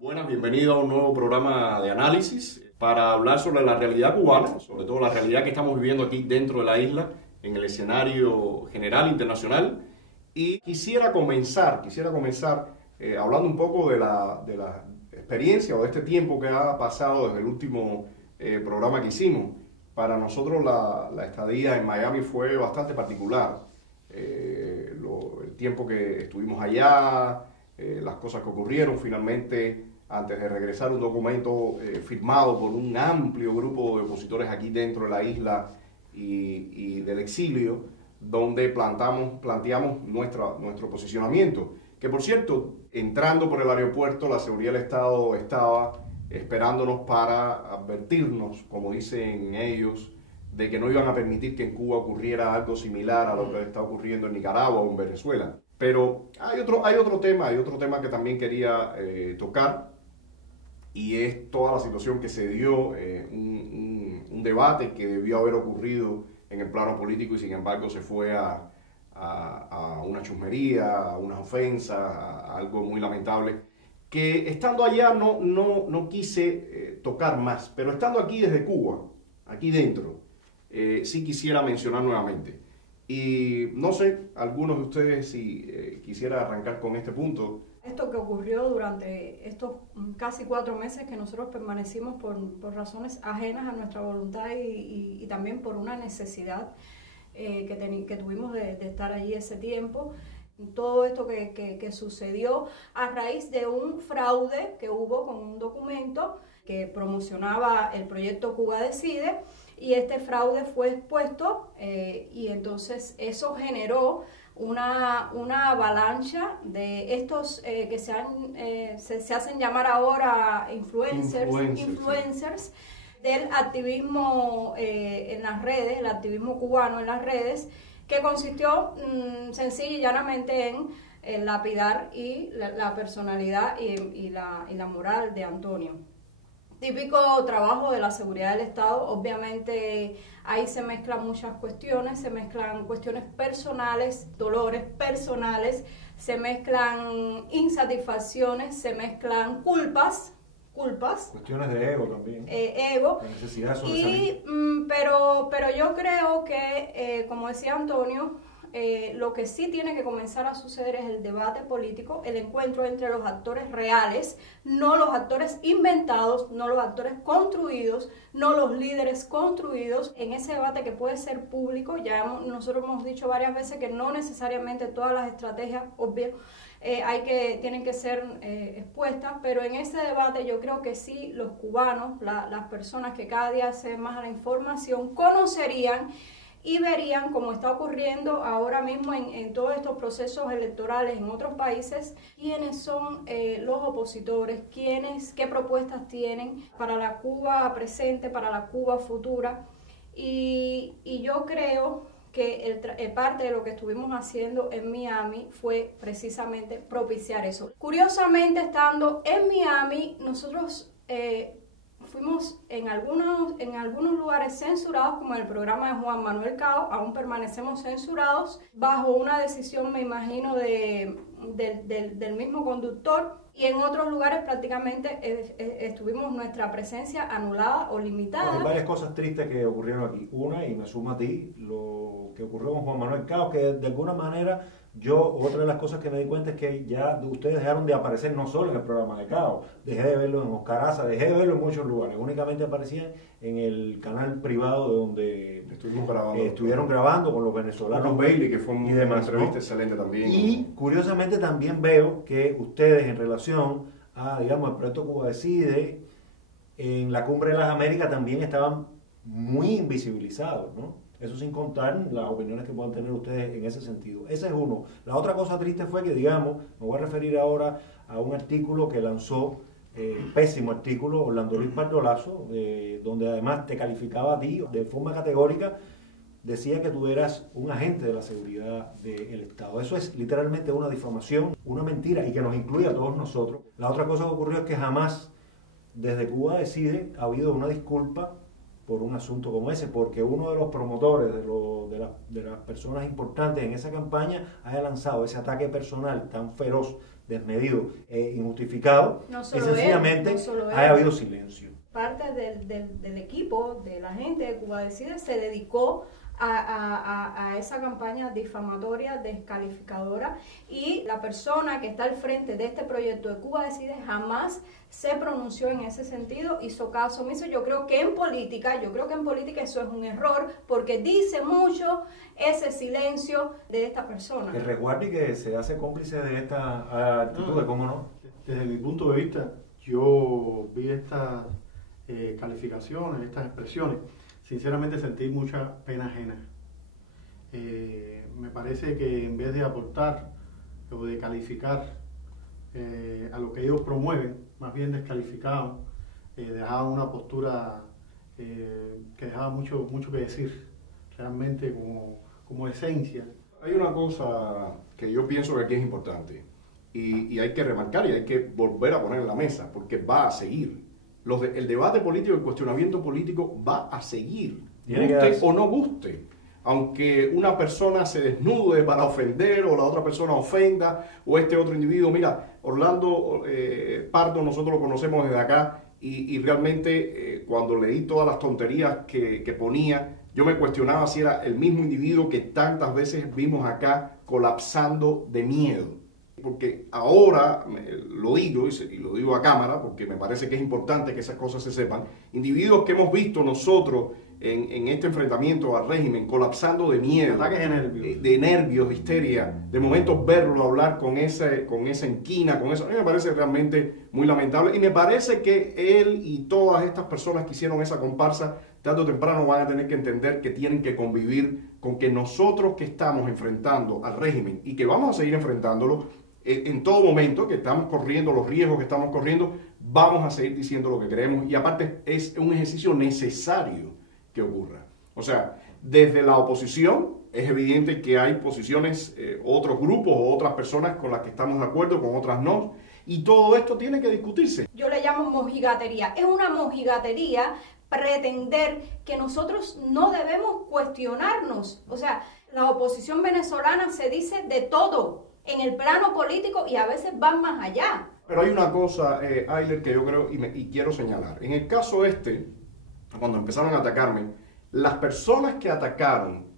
Buenas, bienvenido a un nuevo programa de análisis para hablar sobre la realidad cubana, sobre todo la realidad que estamos viviendo aquí dentro de la isla, en el escenario general internacional. Y quisiera comenzar hablando un poco de la experiencia o de este tiempo que ha pasado desde el último programa que hicimos. Para nosotros la estadía en Miami fue bastante particular. El tiempo que estuvimos allá, las cosas que ocurrieron, finalmente, antes de regresar, un documento firmado por un amplio grupo de opositores aquí dentro de la isla y del exilio, donde planteamos nuestro posicionamiento. Que, por cierto, entrando por el aeropuerto, la seguridad del Estado estaba esperándonos para advertirnos, como dicen ellos, de que no iban a permitir que en Cuba ocurriera algo similar a lo que está ocurriendo en Nicaragua o en Venezuela. Pero hay otro tema que también quería tocar, y es toda la situación que se dio, un debate que debió haber ocurrido en el plano político y sin embargo se fue a una chusmería, a una ofensa, a algo muy lamentable, que estando allá no quise tocar más, pero estando aquí desde Cuba, aquí dentro, sí quisiera mencionar nuevamente. Y no sé, algunos de ustedes si quisiera arrancar con este punto. Esto que ocurrió durante estos casi 4 meses que nosotros permanecimos por razones ajenas a nuestra voluntad y también por una necesidad que tuvimos de estar allí ese tiempo. Todo esto que sucedió a raíz de un fraude que hubo con un documento que promocionaba el proyecto Cuba Decide, y este fraude fue expuesto y entonces eso generó una avalancha de estos que se hacen llamar ahora influencers del activismo en las redes, el activismo cubano en las redes, que consistió sencilla y llanamente en lapidar la personalidad y la moral de Antonio. Típico trabajo de la seguridad del Estado. Obviamente ahí se mezclan muchas cuestiones, se mezclan cuestiones personales, dolores personales, se mezclan insatisfacciones, se mezclan culpas. Cuestiones de ego también. Ego. La necesidad de sobresalir. Pero yo creo que, como decía Antonio, lo que sí tiene que comenzar a suceder es el debate político, el encuentro entre los actores reales, no los actores inventados, no los actores construidos, no los líderes construidos, en ese debate que puede ser público. Nosotros hemos dicho varias veces que no necesariamente todas las estrategias, obvio, tienen que ser expuestas, pero en ese debate yo creo que sí los cubanos, las personas que cada día acceden más a la información, conocerían y verían, como está ocurriendo ahora mismo en todos estos procesos electorales en otros países, quiénes son los opositores, qué propuestas tienen para la Cuba presente, para la Cuba futura. Y yo creo que parte de lo que estuvimos haciendo en Miami fue precisamente propiciar eso. Curiosamente, estando en Miami, nosotros fuimos en algunos lugares censurados, como el programa de Juan Manuel Cao. Aún permanecemos censurados bajo una decisión, me imagino, del mismo conductor, y en otros lugares prácticamente estuvimos nuestra presencia anulada o limitada. Hay varias cosas tristes que ocurrieron aquí. Una, y me sumo a ti, lo que ocurrió con Juan Manuel Cao, que de alguna manera otra de las cosas que me di cuenta es que ya ustedes dejaron de aparecer no solo en el programa de Cao, dejé de verlo en Oscar Aza, dejé de verlo en muchos lugares, únicamente aparecían en el canal privado de donde estuvieron grabando con los venezolanos. Con Bailey, que fue una entrevista, ¿no?, excelente también. Y curiosamente también veo que ustedes, en relación a, digamos, el proyecto Cuba Decide, en la Cumbre de las Américas también estaban muy invisibilizados, ¿no? Eso sin contar las opiniones que puedan tener ustedes en ese sentido. Ese es uno. La otra cosa triste fue que, digamos, me voy a referir ahora a un artículo que lanzó, pésimo artículo, Orlando Luis Pardolazo, donde además te calificaba a ti de forma categórica, decía que tú eras un agente de la seguridad del Estado. Eso es literalmente una difamación, una mentira, y que nos incluye a todos nosotros. La otra cosa que ocurrió es que jamás, desde Cuba Decide, ha habido una disculpa por un asunto como ese, porque uno de los promotores, de las personas importantes en esa campaña, haya lanzado ese ataque personal tan feroz, desmedido, injustificado, No y solo sencillamente él, no solo él. haya habido silencio. Parte del equipo, de la gente de Cuba Decide, se dedicó a esa campaña difamatoria, descalificadora, y la persona que está al frente de este proyecto de Cuba Decide jamás se pronunció en ese sentido, hizo caso omiso. Yo creo que en política eso es un error, porque dice mucho ese silencio de esta persona. Que resguarde y que se hace cómplice de esta actitud, ¿cómo no? Desde mi punto de vista, yo vi estas calificaciones, estas expresiones, sinceramente sentí mucha pena ajena. Me parece que en vez de aportar o de calificar a lo que ellos promueven, más bien descalificaban, dejaban una postura que dejaba mucho que decir, realmente como esencia. Hay una cosa que yo pienso que aquí es importante y hay que remarcar y hay que volver a poner en la mesa, porque va a seguir. El debate político, el cuestionamiento político va a seguir, guste o no guste. Aunque una persona se desnude para ofender o la otra persona ofenda o este otro individuo. Mira, Orlando Pardo nosotros lo conocemos desde acá y realmente cuando leí todas las tonterías que ponía, yo me cuestionaba si era el mismo individuo que tantas veces vimos acá colapsando de miedo. Porque ahora, lo digo y lo digo a cámara, porque me parece que es importante que esas cosas se sepan, individuos que hemos visto nosotros en este enfrentamiento al régimen, colapsando de miedo, ataques de nervios, de nervios, de histeria, de momentos verlo hablar con esa enquina, con eso, a mí me parece realmente muy lamentable y me parece que él y todas estas personas que hicieron esa comparsa, tarde o temprano van a tener que entender que tienen que convivir con que nosotros que estamos enfrentando al régimen y que vamos a seguir enfrentándolo, en todo momento, que estamos corriendo los riesgos que estamos corriendo, vamos a seguir diciendo lo que creemos y aparte es un ejercicio necesario que ocurra. O sea, desde la oposición es evidente que hay posiciones, otros grupos o otras personas con las que estamos de acuerdo, con otras no, y todo esto tiene que discutirse. Yo le llamo mojigatería. Es una mojigatería pretender que nosotros no debemos cuestionarnos. O sea, la oposición venezolana se dice de todo en el plano político y a veces van más allá. Pero hay una cosa, Ayler, que yo creo y quiero señalar. En el caso cuando empezaron a atacarme, las personas que atacaron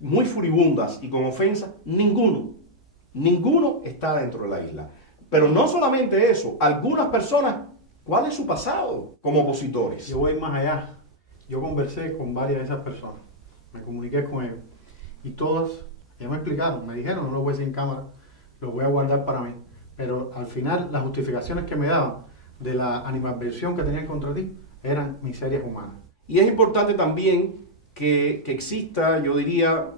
muy furibundas y con ofensa, ninguno está dentro de la isla. Pero no solamente eso, algunas personas, ¿cuál es su pasado como opositores? Yo voy más allá. Yo conversé con varias de esas personas, me comuniqué con ellos y todas, ellos me explicaron, me dijeron, no lo voy a decir en cámara, lo voy a guardar para mí. Pero al final las justificaciones que me daban de la animadversión que tenían contra ti eran miserias humanas. Y es importante también que exista, yo diría,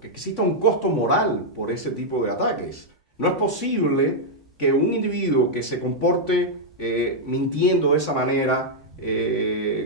que exista un costo moral por ese tipo de ataques. No es posible que un individuo que se comporte mintiendo de esa manera,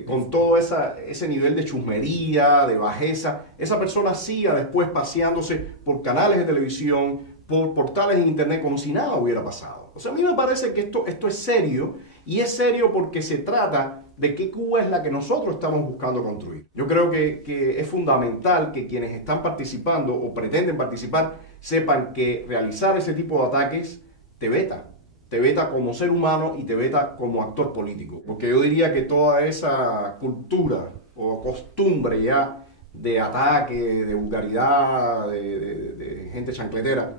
con todo ese nivel de chusmería, de bajeza, esa persona siga después paseándose por canales de televisión, por portales en internet, como si nada hubiera pasado. O sea, a mí me parece que esto es serio, y es serio porque se trata de qué Cuba es la que nosotros estamos buscando construir. Yo creo que es fundamental que quienes están participando o pretenden participar sepan que realizar ese tipo de ataques te veta como ser humano y te veta como actor político. Porque yo diría que toda esa cultura o costumbre ya de ataque, de vulgaridad, de gente chancletera,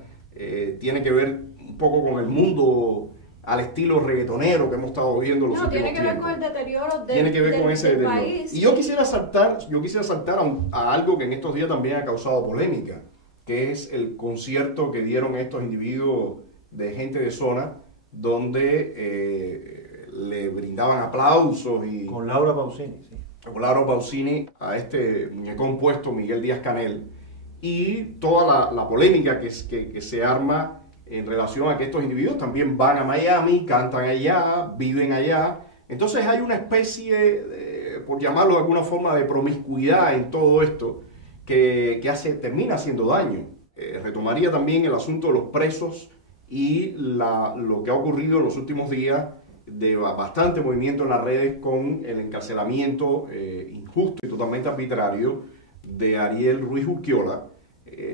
tiene que ver un poco con el mundo al estilo reggaetonero que hemos estado viendo los últimos tiempos. No, tiene que ver con el deterioro tiene que ver con ese del deterioro. país. Y yo quisiera saltar a algo que en estos días también ha causado polémica, que es el concierto que dieron estos individuos de gente de zona, donde le brindaban aplausos y... Con Laura Pausini, sí. Con Laura Pausini a este muñecón puesto, Miguel Díaz-Canel, y toda la polémica que se arma en relación a que estos individuos también van a Miami, cantan allá, viven allá. Entonces hay una especie, por llamarlo de alguna forma, de promiscuidad en todo esto que termina haciendo daño. Retomaría también el asunto de los presos y lo que ha ocurrido en los últimos días de bastante movimiento en las redes con el encarcelamiento injusto y totalmente arbitrario de Ariel Ruiz Urquiola.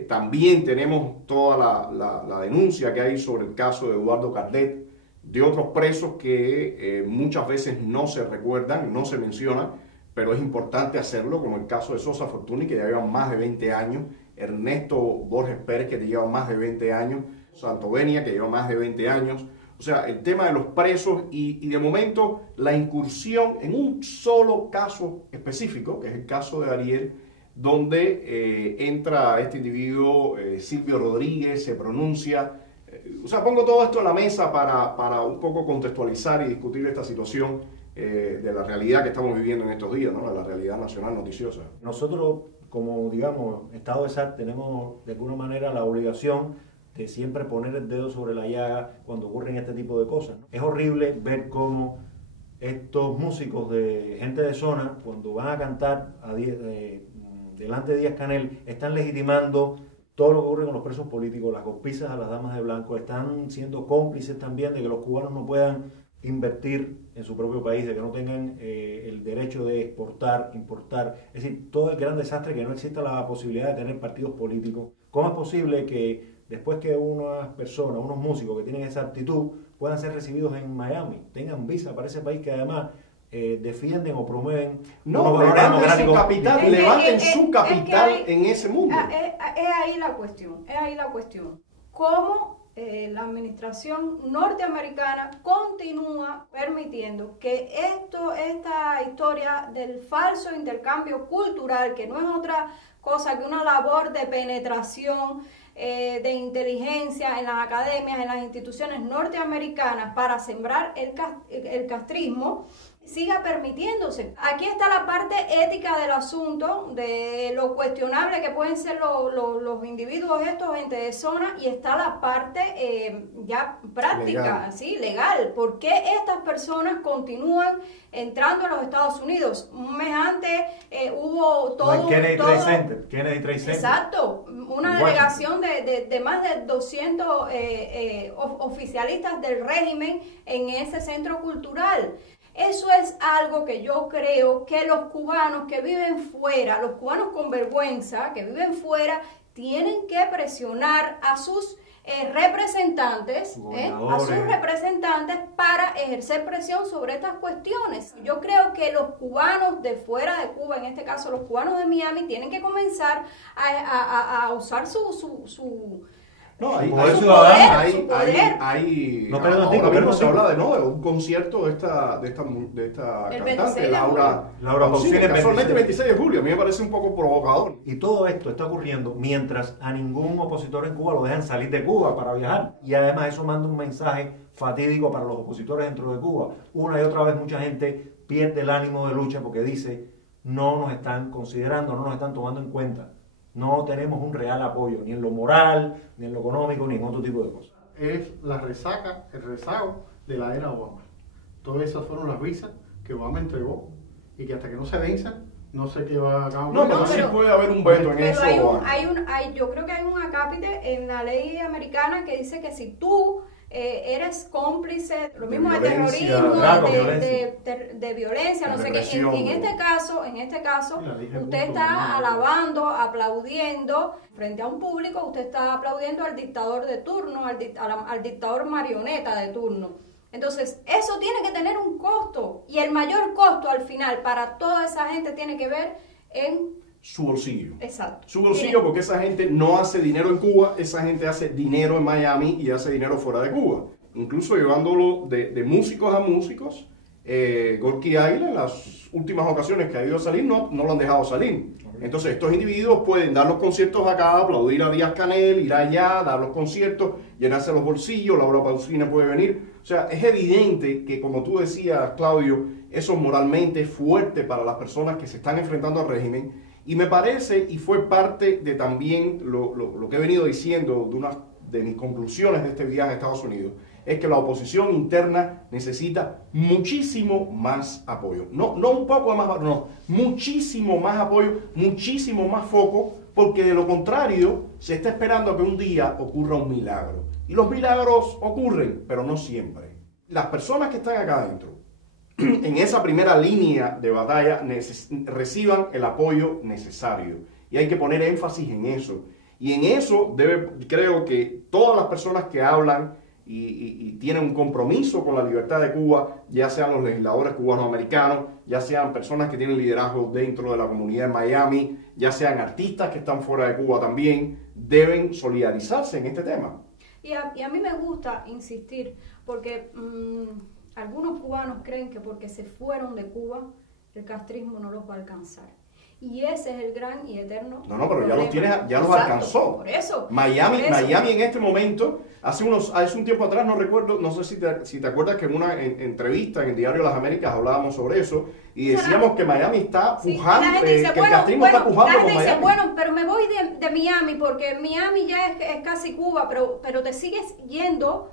También tenemos toda la denuncia que hay sobre el caso de Eduardo Cardet, de otros presos que muchas veces no se recuerdan, no se mencionan, pero es importante hacerlo, como el caso de Sosa Fortuny, que ya lleva más de 20 años, Ernesto Borges Pérez, que lleva más de 20 años, Santovenia, que lleva más de 20 años. O sea, el tema de los presos y de momento la incursión en un solo caso específico, que es el caso de Ariel, donde entra este individuo, Silvio Rodríguez, se pronuncia. O sea, pongo todo esto en la mesa para un poco contextualizar y discutir esta situación de la realidad que estamos viviendo en estos días, ¿no? De la realidad nacional noticiosa. Nosotros, como digamos, Estado de SAT, tenemos de alguna manera la obligación de siempre poner el dedo sobre la llaga cuando ocurren este tipo de cosas, ¿no? Es horrible ver cómo estos músicos de gente de zona, cuando van a cantar delante de Díaz-Canel, están legitimando todo lo que ocurre con los presos políticos, las golpizas a las damas de blanco, están siendo cómplices también de que los cubanos no puedan invertir en su propio país, de que no tengan el derecho de exportar, importar, es decir, todo el gran desastre, que no exista la posibilidad de tener partidos políticos. ¿Cómo es posible que después que unas personas, unos músicos que tienen esa actitud puedan ser recibidos en Miami, tengan visa para ese país que además defienden o promueven levanten su capital, levanten su capital en ese mundo? Es ahí la cuestión. ¿Cómo la administración norteamericana continúa permitiendo que esta historia del falso intercambio cultural, que no es otra cosa que una labor de penetración de inteligencia en las academias, en las instituciones norteamericanas para sembrar el castrismo, siga permitiéndose? Aquí está la parte ética del asunto, de lo cuestionable que pueden ser los individuos estos, gente de zona, y está la parte ya práctica, legal. ¿Sí? Legal. ¿Por qué estas personas continúan entrando a los Estados Unidos? Un mes antes hubo todo... Kennedy Trade Center. Exacto. Una delegación de más de 200 oficialistas del régimen en ese centro cultural. Eso es algo que yo creo que los cubanos que viven fuera, los cubanos con vergüenza que viven fuera, tienen que presionar a sus representantes, para ejercer presión sobre estas cuestiones. Yo creo que los cubanos de fuera de Cuba, en este caso los cubanos de Miami, tienen que comenzar a usar su hay se habla de un concierto de esta cantante, Laura Pausini, casualmente 26 de julio. A mí me parece un poco provocador. Y todo esto está ocurriendo mientras a ningún opositor en Cuba lo dejan salir de Cuba para viajar. Y además eso manda un mensaje fatídico para los opositores dentro de Cuba. Una y otra vez mucha gente pierde el ánimo de lucha porque dice: no nos están considerando, no nos están tomando en cuenta. No tenemos un real apoyo, ni en lo moral, ni en lo económico, ni en otro tipo de cosas. Es la resaca, el rezago de la era Obama. Todas esas fueron las visas que Obama entregó y que hasta que no se venzan, no sé qué va a acabar. Pero sí puede haber un veto en eso. Yo creo que hay un acápite en la ley americana que dice que si tú eres cómplice, lo mismo de terrorismo, de violencia, no sé qué. En este caso, usted está alabando, aplaudiendo frente a un público, usted está aplaudiendo al dictador de turno, al dictador marioneta de turno. Entonces, eso tiene que tener un costo, y el mayor costo al final para toda esa gente tiene que ver en su bolsillo. Exacto. Su bolsillo, porque esa gente no hace dinero en Cuba, esa gente hace dinero en Miami y hace dinero fuera de Cuba. Incluso llevándolo de músicos a músicos. Gorky Águila, en las últimas ocasiones que ha ido a salir, no lo han dejado salir. Entonces, estos individuos pueden dar los conciertos acá, aplaudir a Díaz-Canel, ir allá, dar los conciertos, llenarse los bolsillos, Laura Pausini puede venir. O sea, es evidente que, como tú decías, Claudio, eso moralmente es fuerte para las personas que se están enfrentando al régimen. Y me parece, y fue parte de también lo que he venido diciendo, de una de mis conclusiones de este viaje a Estados Unidos, es que la oposición interna necesita muchísimo más apoyo. No un poco más, no, muchísimo más apoyo, muchísimo más foco, porque de lo contrario se está esperando a que un día ocurra un milagro. Y los milagros ocurren, pero no siempre. Las personas que están acá adentro, en esa primera línea de batalla, reciban el apoyo necesario. Y hay que poner énfasis en eso. Y en eso creo que todas las personas que hablan y tienen un compromiso con la libertad de Cuba, ya sean los legisladores cubanoamericanos, ya sean personas que tienen liderazgo dentro de la comunidad de Miami, ya sean artistas que están fuera de Cuba también, deben solidarizarse en este tema. Y a mí me gusta insistir, porque algunos cubanos creen que porque se fueron de Cuba, el castrismo no los va a alcanzar. Y ese es el gran y eterno No, pero problema. ya los alcanzó. Por eso. Miami en este momento, hace un tiempo atrás, no recuerdo, no sé si te acuerdas que en una entrevista en el Diario de las Américas hablábamos sobre eso y decíamos que Miami está pujando, que el castrismo está pujando con Miami. Bueno, pero me voy de Miami porque Miami ya es casi Cuba, pero te sigues yendo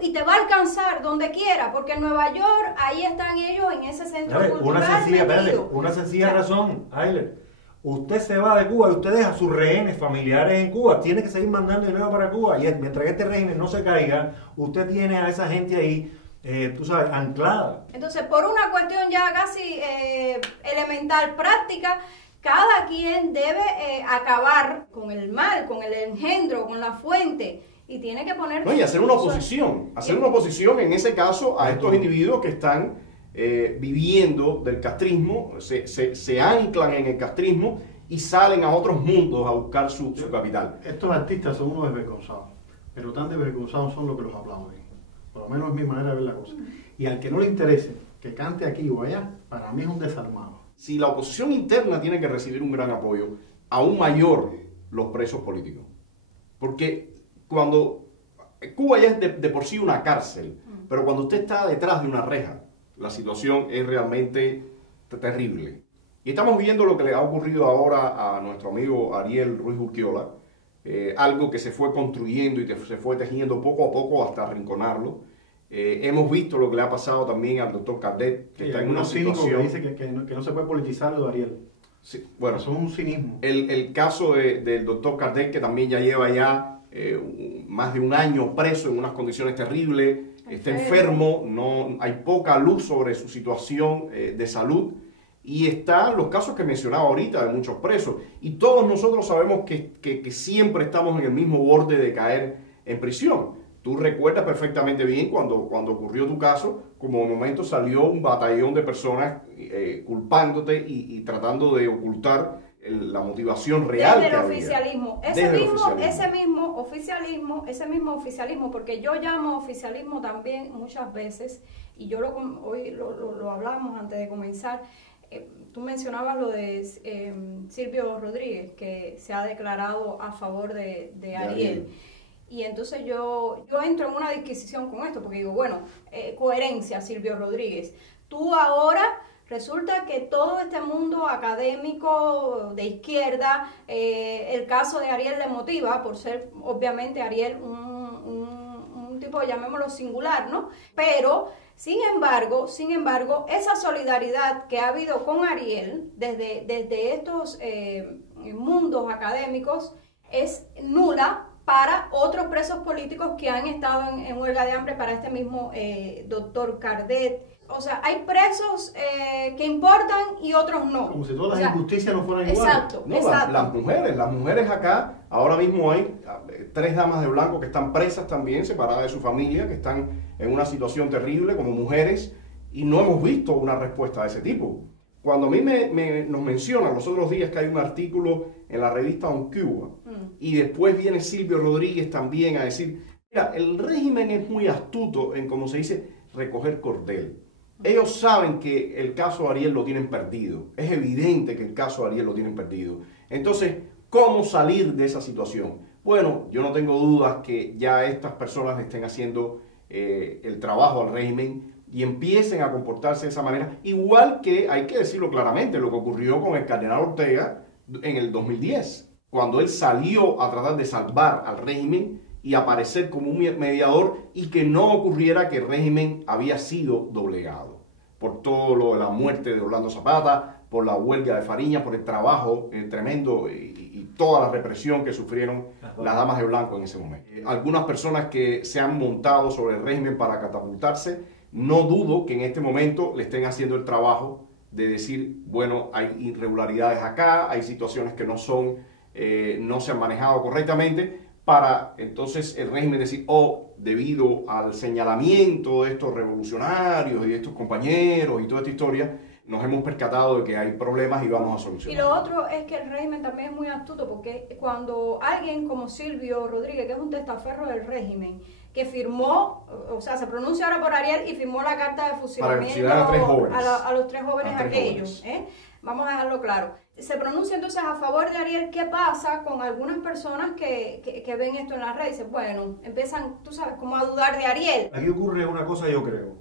y te va a alcanzar donde quiera, porque en Nueva York, ahí están ellos en ese centro cultural. Una sencilla razón, Ayler. Usted se va de Cuba y usted deja a sus rehenes familiares en Cuba, tiene que seguir mandando dinero para Cuba, y mientras que este régimen no se caiga, usted tiene a esa gente ahí, tú sabes, anclada. Entonces, por una cuestión ya casi elemental, práctica, cada quien debe acabar con el mal, con el engendro, con la fuente. Y tiene que poner... y hacer una oposición en ese caso a estos individuos que están viviendo del castrismo, se anclan en el castrismo y salen a otros mundos a buscar su capital. Estos artistas son unos desvergonzados, pero tan desvergonzados son los que los aplauden. Por lo menos es mi manera de ver la cosa. Y al que no le interese que cante aquí o allá, para mí es un desarmado. Si la oposición interna tiene que recibir un gran apoyo, aún mayor los presos políticos. Porque cuando Cuba ya es de por sí una cárcel, pero cuando usted está detrás de una reja, la situación es realmente terrible. Y estamos viendo lo que le ha ocurrido ahora a nuestro amigo Ariel Ruiz Urquiola, algo que se fue construyendo y que se fue tejiendo poco a poco hasta arrinconarlo. Hemos visto lo que le ha pasado también al doctor Cardet, que está en una situación... Que dice que no se puede politizar lo de Ariel. Sí, bueno, eso es un cinismo. El caso del doctor Cardet, que también ya lleva más de un año preso en unas condiciones terribles, está enfermo, no hay poca luz sobre su situación de salud, y están los casos que mencionaba ahorita de muchos presos, y todos nosotros sabemos que siempre estamos en el mismo borde de caer en prisión. Tú recuerdas perfectamente bien cuando ocurrió tu caso, como en un momento salió un batallón de personas culpándote y tratando de ocultar la motivación real desde que el había. Oficialismo. Ese mismo oficialismo, porque yo llamo oficialismo también muchas veces, y hoy lo hablábamos antes de comenzar. Tú mencionabas lo de Silvio Rodríguez, que se ha declarado a favor de Ariel. Y entonces yo entro en una disquisición con esto, porque digo, bueno, coherencia, Silvio Rodríguez. Tú ahora resulta que todo este mundo académico de izquierda, el caso de Ariel le motiva, por ser obviamente Ariel un tipo, llamémoslo singular, ¿no? Pero, sin embargo, esa solidaridad que ha habido con Ariel desde estos mundos académicos es nula para otros presos políticos que han estado en huelga de hambre, para este mismo doctor Cardet. O sea, hay presos que importan y otros no. Como si todas las injusticias no fueran iguales. Exacto, No, exacto. Las mujeres acá, ahora mismo hay 3 damas de blanco que están presas también, separadas de su familia, que están en una situación terrible como mujeres, y no hemos visto una respuesta de ese tipo. Cuando a mí nos mencionan los otros días que hay un artículo en la revista On Cuba, y después viene Silvio Rodríguez también a decir, mira, el régimen es muy astuto en, como se dice, recoger cordel. Ellos saben que el caso Ariel lo tienen perdido. Es evidente que el caso Ariel lo tienen perdido. Entonces, ¿cómo salir de esa situación? Bueno, yo no tengo dudas que ya estas personas estén haciendo el trabajo al régimen y empiecen a comportarse de esa manera. Igual que, hay que decirlo claramente, lo que ocurrió con el cardenal Ortega en el 2010, cuando él salió a tratar de salvar al régimen y aparecer como un mediador, y que no ocurriera que el régimen había sido doblegado por todo lo de la muerte de Orlando Zapata, por la huelga de Fariña, por el trabajo tremendo y toda la represión que sufrieron las damas de blanco en ese momento. Algunas personas que se han montado sobre el régimen para catapultarse, no dudo que en este momento le estén haciendo el trabajo de decir, bueno, hay irregularidades acá, hay situaciones que no se han manejado correctamente, para entonces el régimen decir, debido al señalamiento de estos revolucionarios y de estos compañeros y toda esta historia, nos hemos percatado de que hay problemas y vamos a solucionar. Y lo otro es que el régimen también es muy astuto, porque cuando alguien como Silvio Rodríguez, que es un testaferro del régimen, que firmó, o sea, se pronuncia ahora por Ariel y firmó la carta de fusilamiento a los tres jóvenes aquellos, vamos a dejarlo claro. Se pronuncia entonces a favor de Ariel. ¿Qué pasa con algunas personas que ven esto en las redes? Dicen, bueno, empiezan, tú sabes, como a dudar de Ariel. Aquí ocurre una cosa, yo creo.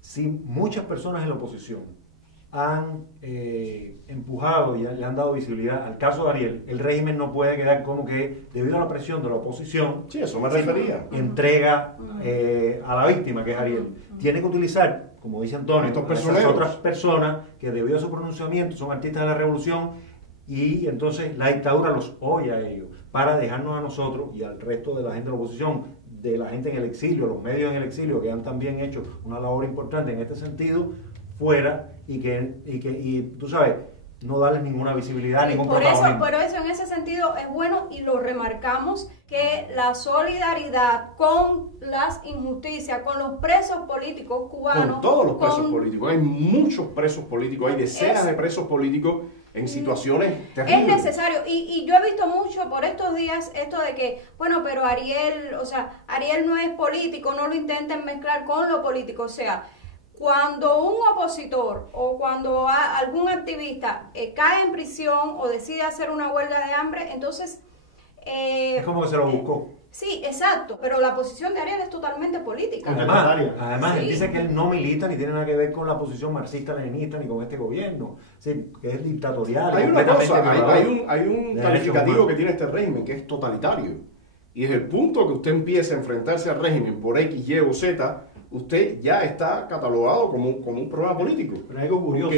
Si muchas personas en la oposición han empujado y le han dado visibilidad al caso de Ariel, el régimen no puede quedar como que, debido a la presión de la oposición, sí, eso me refería, entrega a la víctima, que es Ariel. Tiene que utilizar, como dice Antonio, esas otras personas que debido a su pronunciamiento son artistas de la revolución, y entonces la dictadura los oye a ellos para dejarnos a nosotros y al resto de la gente de la oposición, de la gente en el exilio, los medios en el exilio, que han también hecho una labor importante en este sentido, fuera, y tú sabes, no darles ninguna visibilidad, ningún protagonismo. Por eso en ese sentido es bueno, y lo remarcamos, que la solidaridad con las injusticias, con los presos políticos cubanos, con todos los presos políticos, hay muchos presos políticos, hay decenas de presos políticos en situaciones terribles. Es necesario, y yo he visto mucho por estos días esto de que, bueno, pero Ariel, o sea, Ariel no es político, no lo intenten mezclar con lo político. O sea, cuando un opositor o cuando algún activista cae en prisión o decide hacer una huelga de hambre, entonces... es como que se lo buscó. Sí, exacto, pero la posición de Ariel es totalmente política. Además sí. Él dice que él no milita ni tiene nada que ver con la posición marxista-leninista ni con este gobierno. Sí, que es dictatorial. Hay una cosa, hay un calificativo que tiene este régimen que es totalitario. Y desde el punto que usted empieza a enfrentarse al régimen por X, Y o Z, usted ya está catalogado como un problema político. Pero hay algo curioso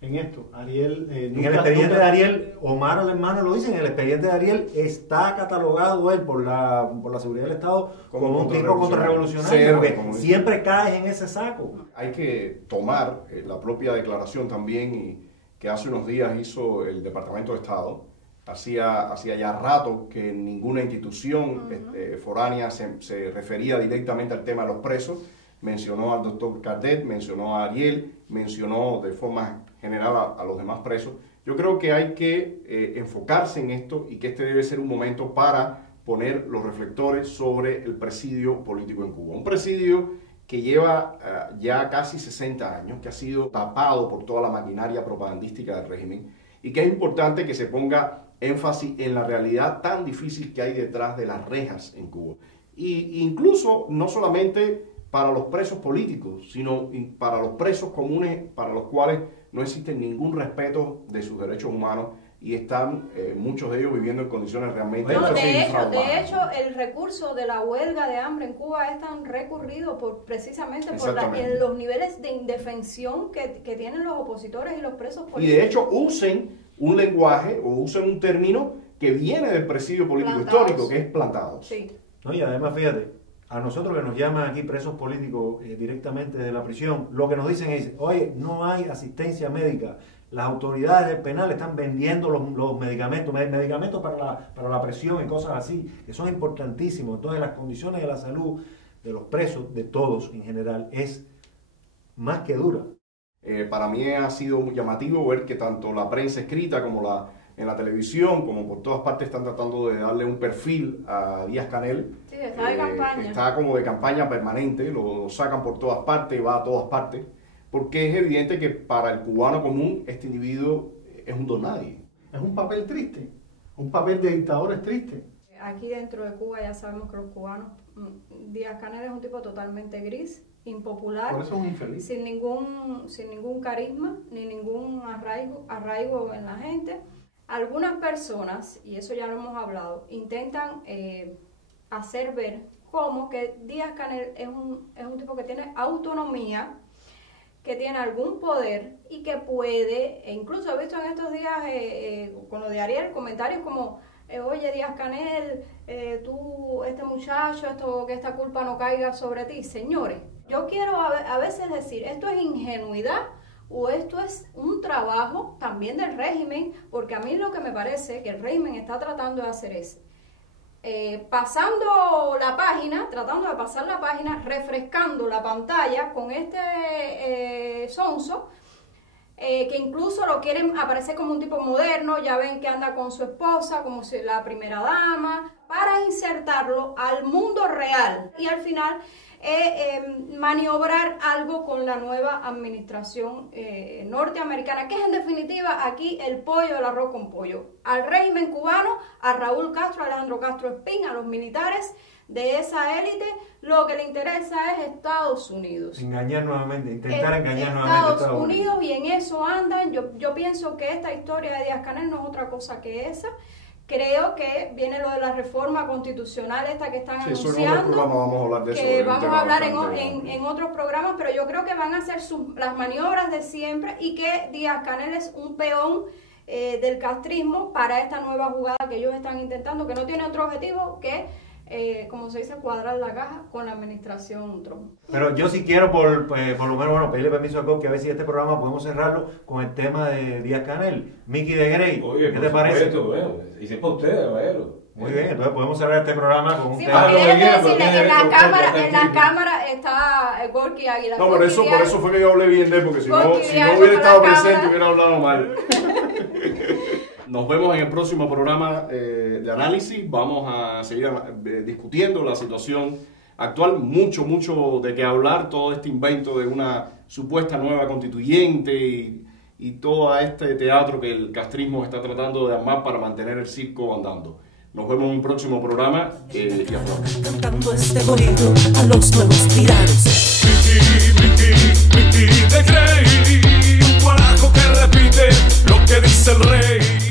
en esto. Ariel, en el expediente de Ariel, Omar, el hermano, lo dice, en el expediente de Ariel está catalogado él por la seguridad del Estado como un tipo contrarrevolucionario, porque siempre caes en ese saco. Hay que tomar la propia declaración también que hace unos días hizo el Departamento de Estado. Hacía ya rato que ninguna institución foránea se refería directamente al tema de los presos. Mencionó al doctor Cardet, mencionó a Ariel, mencionó de forma general a los demás presos. Yo creo que hay que enfocarse en esto y que este debe ser un momento para poner los reflectores sobre el presidio político en Cuba. Un presidio que lleva ya casi 60 años, que ha sido tapado por toda la maquinaria propagandística del régimen, y que es importante que se ponga énfasis en la realidad tan difícil que hay detrás de las rejas en Cuba. Y incluso no solamente para los presos políticos, sino para los presos comunes, para los cuales no existe ningún respeto de sus derechos humanos y están muchos de ellos viviendo en condiciones realmente infrahumanas. De hecho, el recurso de la huelga de hambre en Cuba es tan recurrido precisamente por los niveles de indefensión que tienen los opositores y los presos políticos. Y de hecho usen un lenguaje o usen un término que viene del presidio político histórico, que es plantados. Sí. No, y además, fíjate, a nosotros que nos llaman aquí presos políticos directamente de la prisión, lo que nos dicen es, oye, no hay asistencia médica. Las autoridades penales están vendiendo los medicamentos para la presión y cosas así, que son importantísimos. Entonces las condiciones de la salud de los presos, de todos en general, es más que dura. Para mí ha sido muy llamativo ver que tanto la prensa escrita como en la televisión, como por todas partes, están tratando de darle un perfil a Díaz-Canel. Sí, está de campaña. Está como de campaña permanente, lo sacan por todas partes, va a todas partes, porque es evidente que para el cubano común este individuo es un don nadie. Es un papel triste, un papel de dictadores triste. Aquí dentro de Cuba ya sabemos que los cubanos, Díaz-Canel es un tipo totalmente gris, impopular, por eso es un infeliz, sin ningún carisma ni ningún arraigo en la gente. Algunas personas, y eso ya lo hemos hablado, intentan hacer ver como que Díaz-Canel es un tipo que tiene autonomía, que tiene algún poder y que puede, e incluso he visto en estos días con lo de Ariel, comentarios como, oye Díaz-Canel, tú, este muchacho, que esta culpa no caiga sobre ti. Señores, yo quiero a veces decir, esto es ingenuidad o esto es un trabajo también del régimen, porque a mí lo que me parece que el régimen está tratando de hacer es, pasando la página, tratando de pasar la página, refrescando la pantalla con este sonso, que incluso lo quieren aparecer como un tipo moderno, ya ven que anda con su esposa, como si la primera dama, para insertarlo al mundo real y al final maniobrar algo con la nueva administración norteamericana, que es en definitiva aquí el pollo del arroz con pollo. Al régimen cubano, a Raúl Castro, a Alejandro Castro Espín, a los militares de esa élite, lo que le interesa es Estados Unidos. Engañar nuevamente, intentar engañar nuevamente a Estados Unidos, y en eso andan. Yo pienso que esta historia de Díaz-Canel no es otra cosa que esa. Creo que viene lo de la reforma constitucional esta que están anunciando, vamos a hablar de eso, que vamos a hablar en otros programas, pero yo creo que van a hacer las maniobras de siempre y que Díaz-Canel es un peón del castrismo para esta nueva jugada que ellos están intentando, que no tiene otro objetivo que, como se dice, cuadrar la caja con la administración Trump. Pero yo sí quiero, por lo menos, bueno, pedirle permiso a Coqui a ver si este programa podemos cerrarlo con el tema de Díaz-Canel. Mickey de Grey, oye, ¿qué te parece? Y si es para ustedes, caballero. Muy bien, entonces podemos cerrar este programa con un Sí, tema. porque déjeme decirle, en la cámara está Gorky Águila. No, por eso fue que yo hablé bien de él, porque si no hubiera estado presente hubiera hablado mal. Nos vemos en el próximo programa de análisis. Vamos a seguir discutiendo la situación actual. Mucho de qué hablar. Todo este invento de una supuesta nueva constituyente y todo este teatro que el castrismo está tratando de armar para mantener el circo andando. Nos vemos en un próximo programa. Y hasta luego. Cantando este bonito a los nuevos tiranos. Mickey de Grey, un guarajo que repite lo que dice el rey.